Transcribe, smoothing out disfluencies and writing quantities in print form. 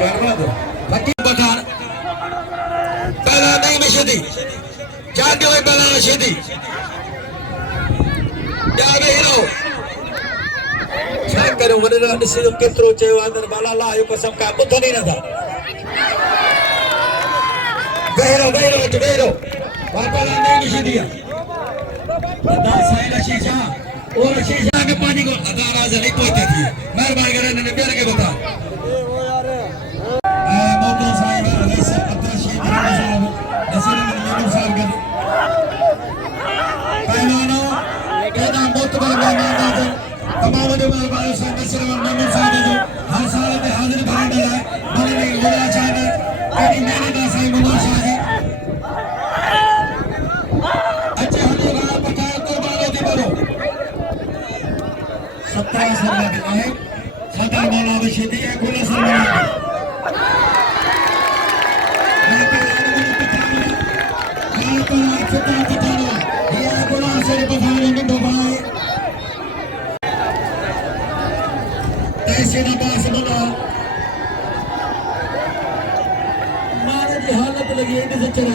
Fatih Bakar Bela नहीं मिशदी जाके वही बला नशीदी क्या बेरो क्या करूं मैंने रात से तो कितरो चेव अंदर बाला ला यो कसम का बुद्ध नहीं ना था बेरो बाबा ला नहीं मिशदी दा साइड शीशा और शीशा के पानी को अदारा जली पोते थी मेहरबानी करे ने प्यार के बता मौका साहिब वैसे अब्दुल शीद साहब नसीर मेनू साहब के पहलवानों केदा मोतबर मेहमान तमाम जो मेहमान से नसीर मेनू साहब जो हर साल में हाजिर भरने लाए बने ने लोया चाहे एडी मेरे दा साहिब मुना शाह जी अच्छा हमें वहां पकाए कुर्बानो दी बरो 17 साल के है सदर मौला बशीदी है गुला सरमनी हालत लगी चला